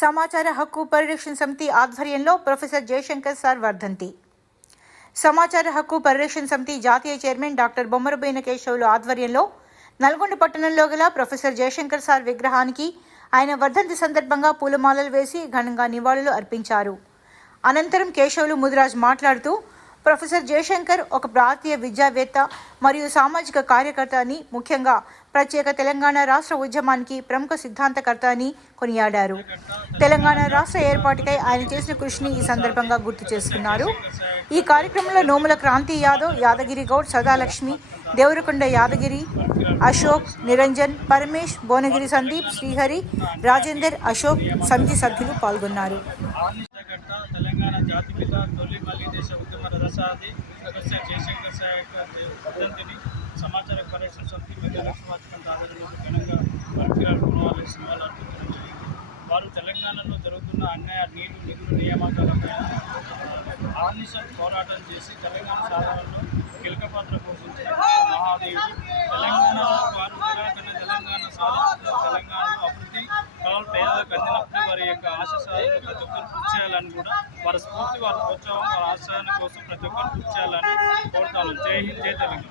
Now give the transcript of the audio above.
సమాచార హక్కు పరిరక్షణ సమితి ఆధ్వర్యంలో ప్రొఫెసర్ జయశంకర్ సార్ వర్ధంతి. సమాచార హక్కు పరిరక్షణ సమితి జాతీయ చైర్మన్ డాక్టర్ బొమ్మరబోయిన కేశవులు ఆధ్వర్యంలో నల్గొండ పట్టణంలో గల ప్రొఫెసర్ జయశంకర్ సార్ విగ్రహానికి ఆయన వర్ధంతి సందర్భంగా పూలమాలలు వేసి ఘనంగా నివాళులు అర్పించారు. అనంతరం కేశవులు ముదిరాజ్ మాట్లాడుతూ ప్రొఫెసర్ జయశంకర్ ఒక భారతీయ విద్యావేత్త మరియు సామాజిక కార్యకర్త అని ముఖ్యంగా ప్రత్యేక తెలంగాణ రాష్ట్ర ఉద్యమానికి ప్రముఖ సిద్ధాంతకర్త అని కొనియాడారు. తెలంగాణ రాష్ట్ర ఏర్పాటుకై ఆయన చేసిన కృషిని ఈ సందర్భంగా గుర్తు చేసుకున్నారు. ఈ కార్యక్రమంలో నోముల క్రాంతి యాదవ్ యాదగిరి గౌడ్ సదాలక్ష్మి దేవరకొండ యాదగిరి అశోక్ నిరంజన్ పరమేష్ భువనగిరి సందీప్ శ్రీహరి రాజేందర్ అశోక్ సమితి సభ్యులు పాల్గొన్నారు. కార్యకర్త తెలంగాణ జాతిపిత తొలి మళ్ళీ దేశ ఉద్యమ రథసారథి ప్రొఫెసర్ జయశంకర్ సార్ యొక్క వర్ధంతిని సమాచార పరిరక్షణ సమితి మరియు రాష్ట్రవాచకం ఆధారంలో ఘనంగా పరికరాలు కొనవాలి సినిమాలు వారు తెలంగాణలో జరుగుతున్న అన్యాయ నీరు నిధులు నియామకాలపై ఆనిష పోరాటం చేసి తెలంగాణ సాధారణలో వారి యొక్క ప్రతి ఒక్కరు కృషి చేయాలని కూడా వారి స్ఫూర్తి వారి ఉత్సవం వారి ఆశయాల కోసం ప్రతి ఒక్కరు కృషి చేయాలని కోరుతాను జై హింద్ జై తెలుగు